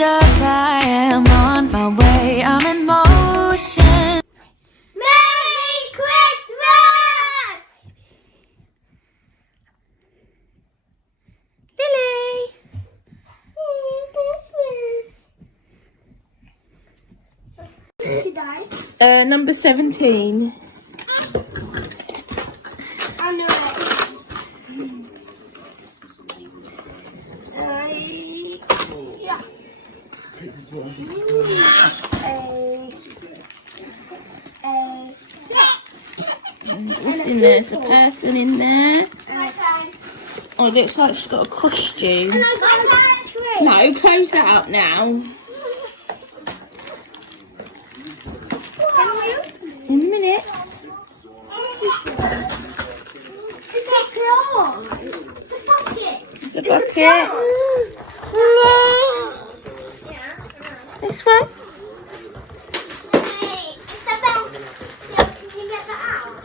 stand up, I am on my way, I'm in motion. Merry Christmas! Lily! Merry Christmas! Number 17. I know it. Yeah. What's in there? There's a person in there. Okay. Oh, it looks like she's got a costume. And I got a tree. No, close that up now. In a minute. It's a claw. It's a bucket. The bucket. This one. Hey, it's the best. Can you get that out?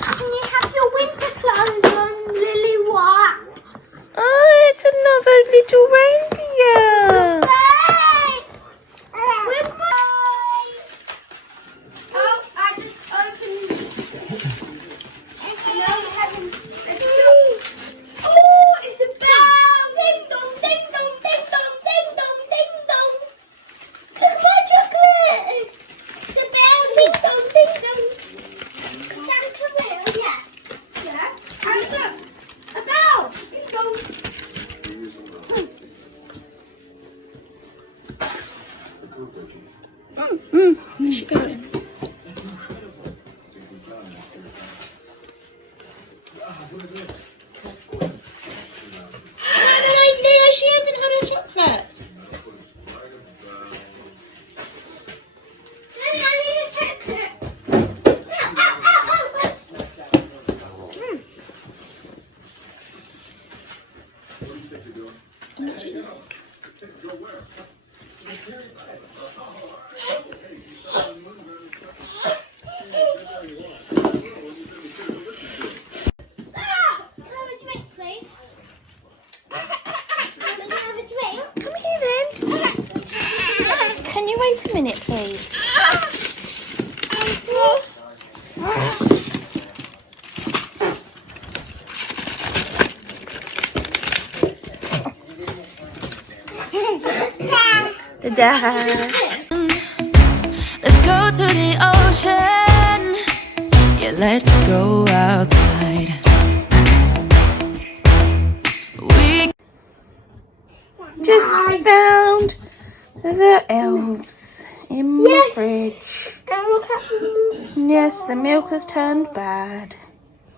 Can you have your winter clothes on, Lily? What? Oh, it's another little reindeer. With my... Oh, I just opened... Oh, it's a bell! Ding dong, ding dong, ding dong, ding dong, ding dong. It's my chocolate! It's a bell, ding dong, ding dong. Santa bell, yes. Yeah. And look, a bell, ding dong. Where's she going? She hasn't had a chocolate. Daddy, I need a chocolate. Ow, ow, ow, ow. Can I have a drink, please? Can I have a drink? Come here then. Can you wait a minute, please? The dad. Let's go to the ocean. Yeah, let's go outside. We Just found the elves in my fridge. And look at them. Yes, the milk has turned bad.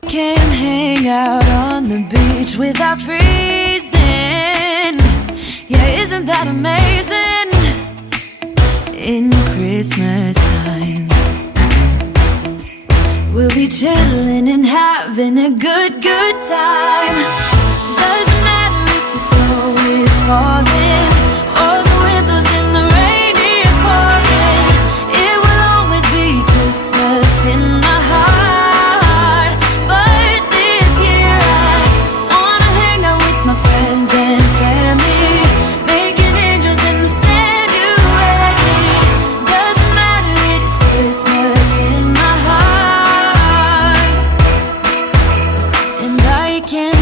can hang out on the beach without freezing. Yeah, isn't that amazing? In Christmas times, we'll be chilling and having a good time. Doesn't matter if the snow is falling or the wind blows and the rain is pouring. It will always be Christmas in my heart. But this year I wanna hang out with my friends and family, making angels in the sand. You ready? Doesn't matter, it is Christmas in my heart, and I can't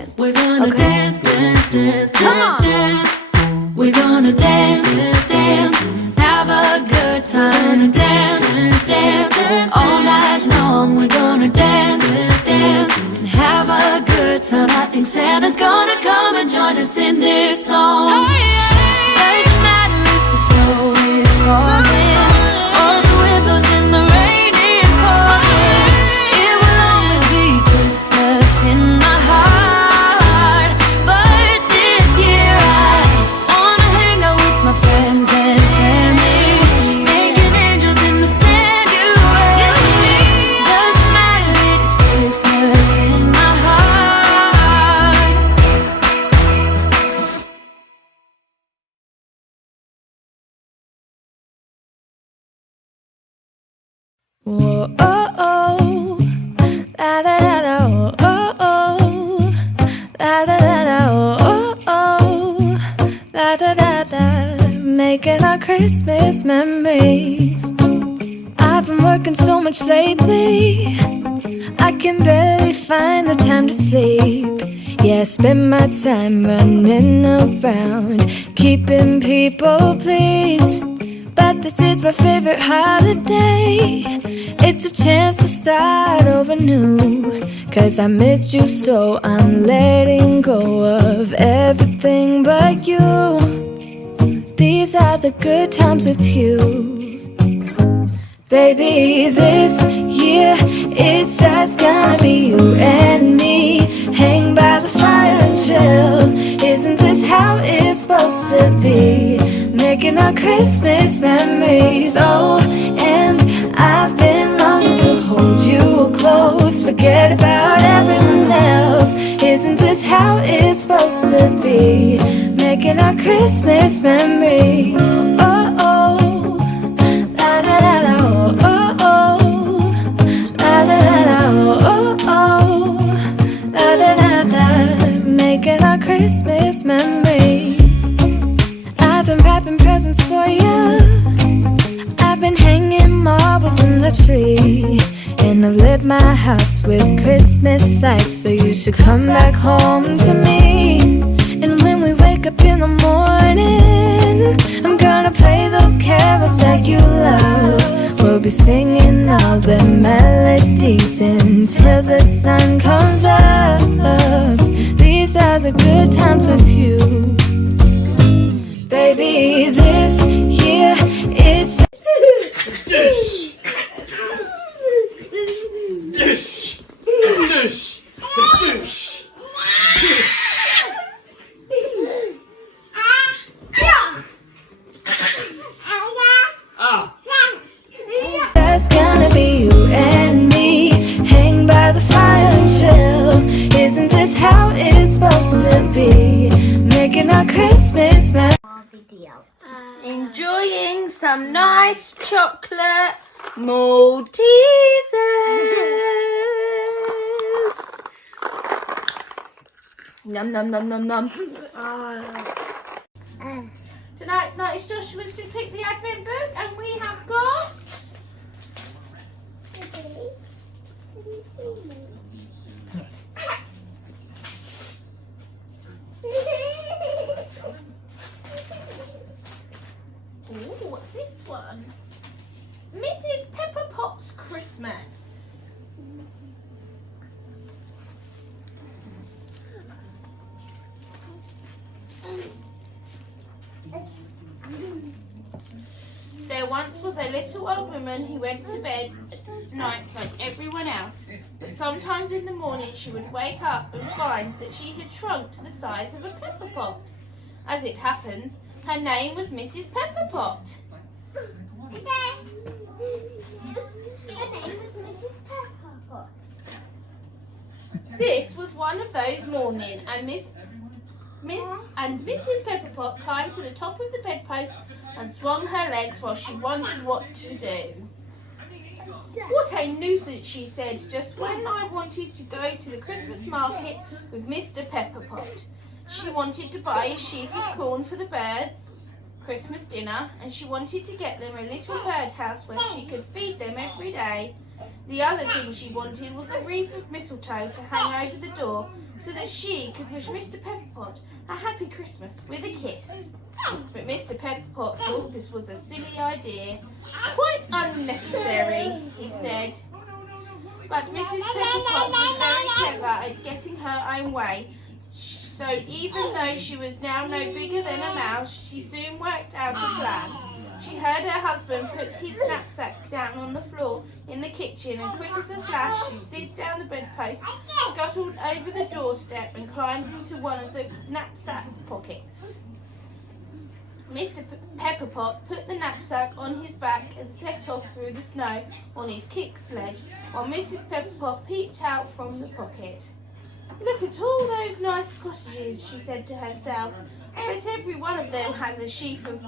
dance. We're gonna dance, dance, dance, Come on. dance. We're gonna dance, dance, have a good time. Dance, dance, all night long. We're gonna dance, dance, and have a good time. I think Santa's gonna come and join us in this song. Doesn't matter if the snow is falling or the wind blows and the rain is pouring. It will always be Christmas in my heart. But this year I wanna hang out with my friends and family, making angels in the sand. You and me. Doesn't matter, it is Christmas in my heart. Whoa, oh, oh, la da da da, oh, oh, oh, la da da da, oh, oh, oh, la da da da, making our Christmas memories. I've been working so much lately, I can barely find the time to sleep. Yeah, I spend my time running around, keeping people pleased. But this is my favorite holiday. It's a chance to start over new. 'Cause I missed you, so I'm letting go of everything but you. These are the good times with you. Baby, this year it's just gonna be you and me. Hang by the fire and chill. Isn't this how it's supposed to be? Making our Christmas memories. Oh, and I've been longing to hold you close. Forget about everyone else. Isn't this how it's supposed to be? Making our Christmas memories. Oh, oh, la da da da, oh, oh, la da da da, oh, oh, la da da da. Making our Christmas memories. I've been wrapping presents for you. I've been hanging marbles in the tree. And I've lit my house with Christmas lights. So you should come back home to me. And when we wake up in the morning, I'm gonna play those carols that you love. We'll be singing all the melodies until the sun comes up. These are the good times with you. Baby, this year it's Dish! Dish! Dish! Dish! Ah! just gonna be you and me. Hang by the fire and chill. Isn't this how it's supposed to be? Making our Christmas memories. Enjoying some nice chocolate Maltesers. Num num num num num. Tonight's night is Joshua's to pick the advent book, and we have got ooh, what's this one? Mrs. Pepper Pot's Christmas. There once was a little old woman who went to bed at night like everyone else, but sometimes in the morning she would wake up and find that she had shrunk to the size of a pepper pot. As it happens, her name was Mrs. Pepperpot. Her name was Mrs. Pepperpot. This was one of those mornings, and Mrs. Pepperpot climbed to the top of the bedpost and swung her legs while she wondered what to do. What a nuisance, she said, just when I wanted to go to the Christmas market with Mr. Pepperpot. She wanted to buy a sheaf of corn for the birds, Christmas dinner, and she wanted to get them a little birdhouse where she could feed them every day. The other thing she wanted was a wreath of mistletoe to hang over the door so that she could wish Mr. Pepperpot a happy Christmas with a kiss. But Mr. Pepperpot thought this was a silly idea, quite unnecessary, he said. But Mrs. Pepperpot was very clever at getting her own way, so even though she was now no bigger than a mouse, she soon worked out a plan. She heard her husband put his knapsack down on the floor in the kitchen, and quick as a flash she slid down the bedpost, scuttled over the doorstep and climbed into one of the knapsack pockets. Mr. Pepperpot put the knapsack on his back and set off through the snow on his kick sledge, while Mrs. Pepperpot peeped out from the pocket. "Look at all those nice cottages," she said to herself. "I bet every one of them has a sheaf of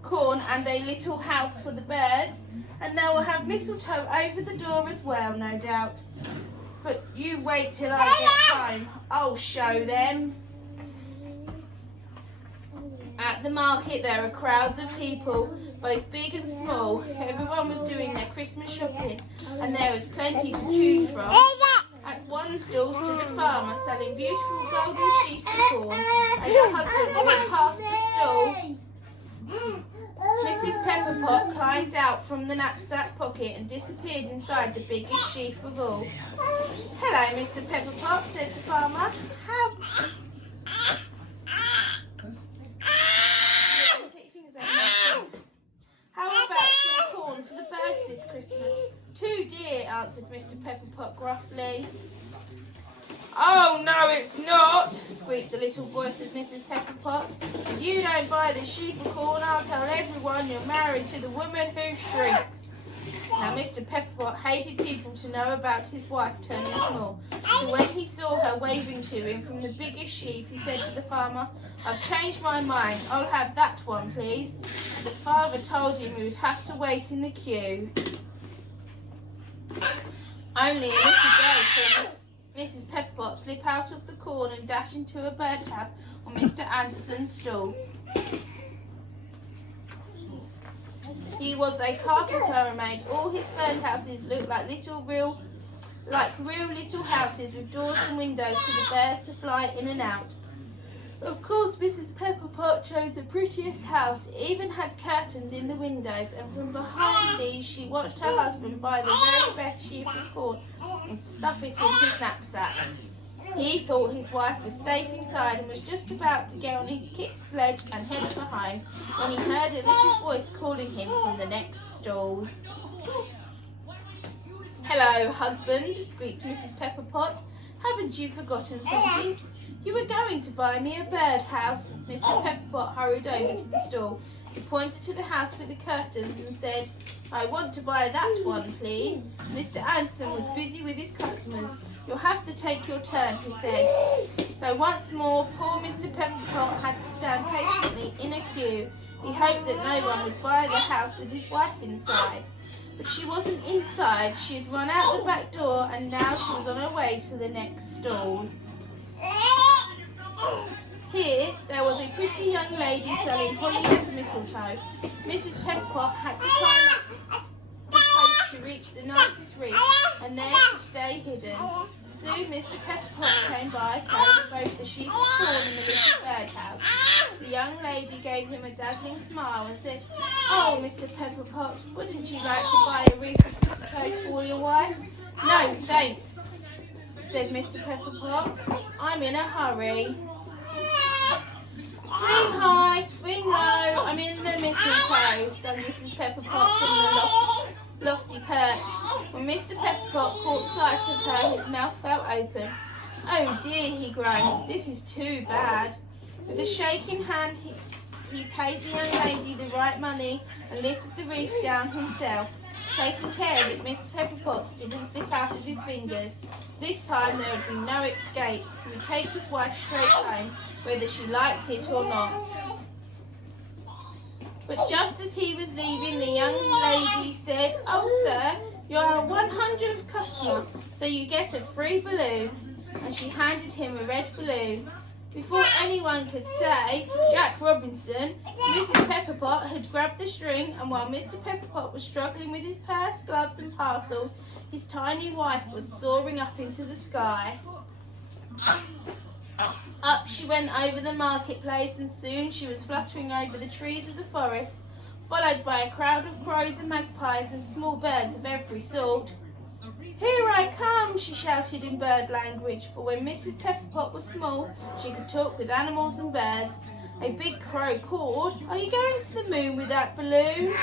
corn and a little house for the birds, and they will have mistletoe over the door as well, no doubt. But you wait till I get home. I'll show them." At the market there were crowds of people, both big and small. Everyone was doing their Christmas shopping, and there was plenty to choose from. At one stall stood a farmer selling beautiful golden sheaves of corn. As her husband walked past the stall, Mrs. Pepperpot climbed out from the knapsack pocket and disappeared inside the biggest sheaf of all. "Hello, Mr. Pepperpot," said the farmer. How about some corn for the birds this Christmas?" "Too dear," answered Mr. Pepperpot gruffly. "Oh, no, it's not," squeaked the little voice of Mrs. Pepperpot. "If you don't buy the sheaf of corn, I'll tell everyone you're married to the woman who shrieks." Now, Mr. Pepperpot hated people to know about his wife turning small, so when he saw her waving to him from the biggest sheaf, he said to the farmer, "I've changed my mind. I'll have that one, please." The father told him he would have to wait in the queue. Only a little girl saw Mrs. Pepperpot slip out of the corn and dash into a birdhouse on Mr. Anderson's stall. He was a carpenter and made all his birdhouses look like real little houses with doors and windows for the birds to fly in and out. Of course, Mrs. Pepperpot chose the prettiest house. It even had curtains in the windows, and from behind these she watched her husband buy the very best sheaf of corn and stuff it in his knapsack. He thought his wife was safe inside and was just about to get on his kick sledge and head for home when he heard a little voice calling him from the next stall. "Hello, husband," squeaked Mrs. Pepperpot. "Haven't you forgotten something? You were going to buy me a birdhouse." Mr. Pepperpot hurried over to the stall. He pointed to the house with the curtains and said, "I want to buy that one, please." Mr. Anderson was busy with his customers. "You'll have to take your turn," he said. So once more, poor Mr. Pepperpot had to stand patiently in a queue. He hoped that no one would buy the house with his wife inside. But she wasn't inside. She had run out the back door, and now she was on her way to the next stall. Here there was a pretty young lady selling holly and mistletoe. Mrs. Pepperpot had to climb up the post to reach the nicest roof, and there to stay hidden. Soon Mr. Pepperpot came by, carrying both the sheaf of corn and the little birdhouse. The young lady gave him a dazzling smile and said, "Oh, Mr. Pepperpot, wouldn't you like to buy a wreath of mistletoe for your wife?" "No, thanks," said Mr. Pepperpot. "I'm in a hurry." "Swing high, swing low, I'm in the mistletoe," sang Mrs. Pepperpot from the lofty perch. When Mr. Pepperpot caught sight of her, his mouth fell open. "Oh dear," he groaned, "this is too bad." With a shaking hand, he paid the young lady the right money and lifted the wreath down himself, taking care that Miss Pepperpot's didn't slip out of his fingers. This time there would be no escape. He would take his wife straight home, whether she liked it or not. But just as he was leaving, the young lady said, "Oh, sir, you're a 100th customer, so you get a free balloon." And she handed him a red balloon. Before anyone could say, "Jack Robinson," Mrs. Pepperpot had grabbed the string, and while Mr. Pepperpot was struggling with his purse, gloves and parcels, His tiny wife was soaring up into the sky. Up she went over the marketplace, and soon she was fluttering over the trees of the forest, followed by a crowd of crows and magpies and small birds of every sort. "Here I come," she shouted in bird language, for when Mrs. Pepperpot was small, she could talk with animals and birds. A big crow called, "Are you going to the moon with that balloon?"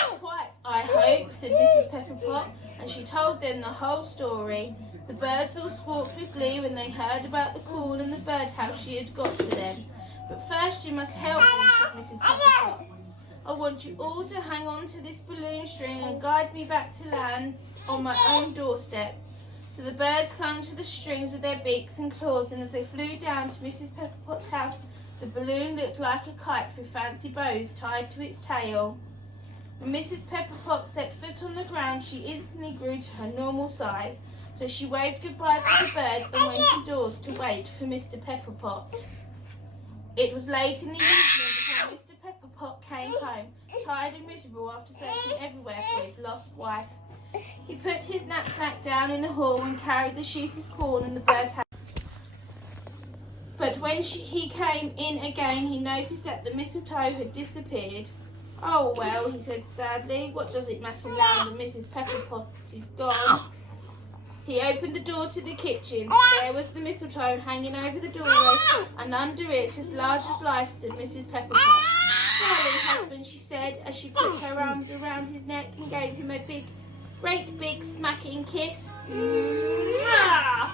"Not quite, I hope," said Mrs. Pepperpot, and she told them the whole story. The birds all squawked with glee when they heard about the corn and the birdhouse she had got for them. "But first you must help me," said Mrs. Pepperpot. "I want you all to hang on to this balloon string and guide me back to land on my own doorstep." So the birds clung to the strings with their beaks and claws, and as they flew down to Mrs. Pepperpot's house, the balloon looked like a kite with fancy bows tied to its tail. When Mrs. Pepperpot set foot on the ground, she instantly grew to her normal size, so she waved goodbye to the birds and went indoors to wait for Mr. Pepperpot. It was late in the evening before Mr. Pepperpot came home, tired and miserable after searching everywhere for his lost wife. He put his knapsack down in the hall and carried the sheaf of corn and the birdhouse. But when he came in again, he noticed that the mistletoe had disappeared. "Oh well," he said sadly, "what does it matter now that Mrs. Pepperpot is gone?" He opened the door to the kitchen. There was the mistletoe hanging over the doorway, and under it, as large as life, stood Mrs. Pepperpot. "Darling husband," she said, as she put her arms around his neck and gave him a great big smacking kiss. "Mwah!